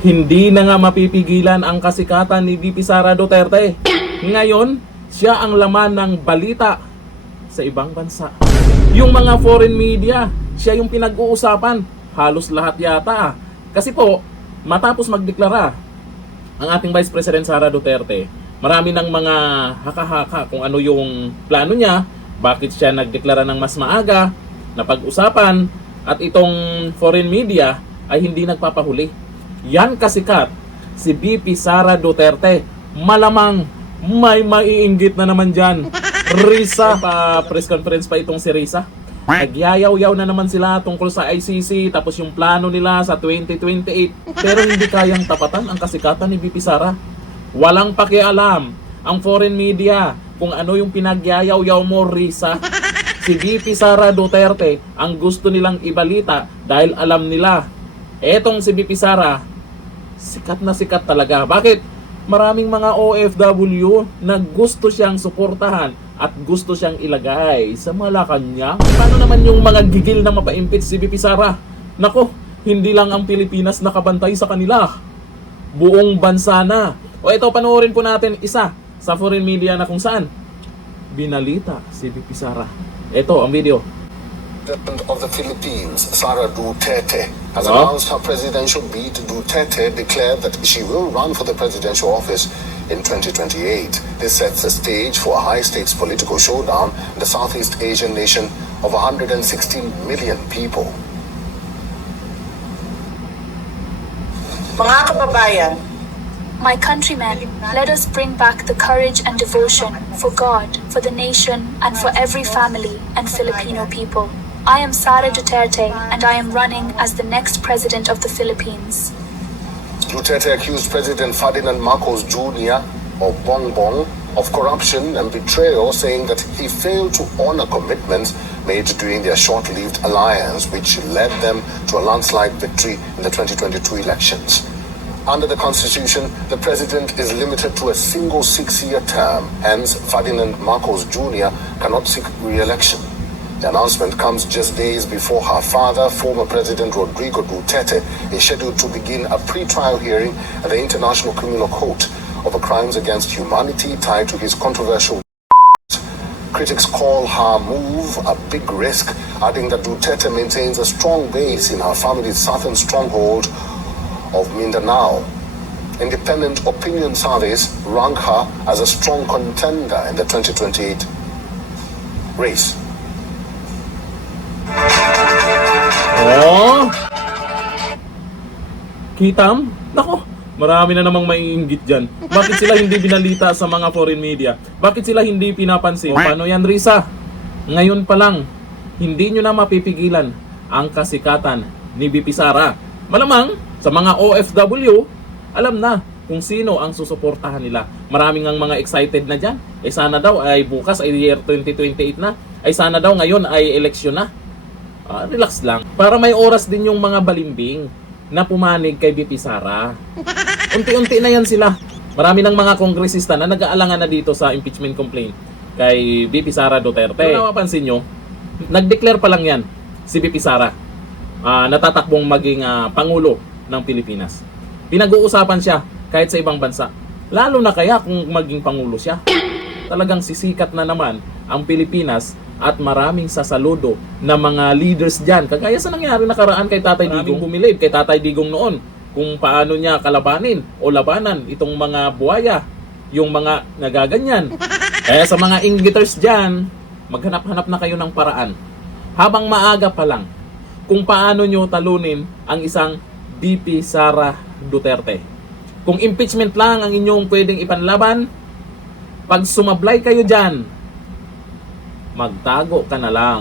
Hindi na nga mapipigilan ang kasikatan ni VP Sara Duterte. Ngayon, siya ang laman ng balita sa ibang bansa. Yung mga foreign media, siya yung pinag-uusapan. Halos lahat yata. Kasi po, matapos magdeklara ang ating Vice President Sara Duterte, marami ng mga haka-haka kung ano yung plano niya, bakit siya nagdeklara ng mas maaga, na pag-usapan, at itong foreign media ay hindi nagpapahuli. Yan kasikat si VP Sara Duterte. Malamang may maiinggit na naman dyan. Risa, pa press conference pa itong si Risa. Nagyayaw-yaw na naman sila tungkol sa ICC, tapos yung plano nila sa 2028. Pero hindi kayang tapatan ang kasikatan ni VP Sara. Walang pakialam ang foreign media kung ano yung pinagyayaw-yaw mo, Risa. Si VP Sara Duterte ang gusto nilang ibalita dahil alam nila etong si VP Sara, sikat na sikat talaga. Bakit? Maraming mga OFW na gusto siyang suportahan at gusto siyang ilagay sa Malacanang. Paano naman yung mga gigil na mapa-impeach si VP Sara? Nako, hindi lang ang Pilipinas nakabantay sa kanila. Buong bansa na. O ito, panoorin po natin isa sa foreign media na kung saan binalita si VP Sara. Ito ang video. President of the Philippines, Sara Duterte, has announced her presidential bid. Duterte declared that she will run for the presidential office in 2028. This sets the stage for a high-stakes political showdown in the Southeast Asian nation of 116 million people. Mga kababayan, My countrymen, let us bring back the courage and devotion for God, for the nation, and for every family and Filipino people. I am Sara Duterte, and I am running as the next president of the Philippines. Duterte accused President Ferdinand Marcos Jr. of Bongbong of corruption and betrayal, saying that he failed to honor commitments made during their short-lived alliance, which led them to a landslide victory in the 2022 elections. Under the Constitution, the President is limited to a single 6-year term. Hence, Ferdinand Marcos Jr. cannot seek re-election. The announcement comes just days before her father, former President Rodrigo Duterte, is scheduled to begin a pre-trial hearing at the International Criminal Court over crimes against humanity tied to his controversial. Critics call her move a big risk, adding that Duterte maintains a strong base in her family's southern stronghold of Mindanao. Independent opinion surveys rank her as a strong contender in the 2028 race. Oh! Kitam? Nako, marami na namang maiinggit dyan. Bakit sila hindi binalita sa mga foreign media? Bakit sila hindi pinapansin? Paano yan, Risa? Ngayon pa lang, hindi nyo na mapipigilan ang kasikatan ni VP Sara. Malamang, sa mga OFW, alam na kung sino ang susuportahan nila. Maraming ang mga excited na dyan. Sana daw ay bukas ay year 2028 na. Sana daw ngayon ay eleksyon na. Relax lang. Para may oras din yung mga balimbing na pumanig kay VP Sara. Unti-unti na yan sila. Marami ng mga kongresista na nag-aalangan na dito sa impeachment complaint kay VP Sara Duterte. Kung napapansin nyo, nag-declare pa lang yan si VP Sara. Natatakbong maging Pangulo ng Pilipinas. Pinag-uusapan siya kahit sa ibang bansa. Lalo na kaya kung maging Pangulo siya. Talagang sisikat na naman ang Pilipinas at maraming sasaludo na mga leaders dyan. Kagaya sa nangyari nakaraan kay Tatay Digong, humilid kay Tatay Digong noon kung paano niya kalabanin o labanan itong mga buhaya, yung mga nagaganyan. Kaya sa mga inggiters dyan, maghanap-hanap na kayo ng paraan. Habang maaga pa lang, kung paano nyo talunin ang isang VP Sara Duterte. Kung impeachment lang ang inyong pwedeng ipanlaban, pag sumablay kayo dyan, magtago ka na lang.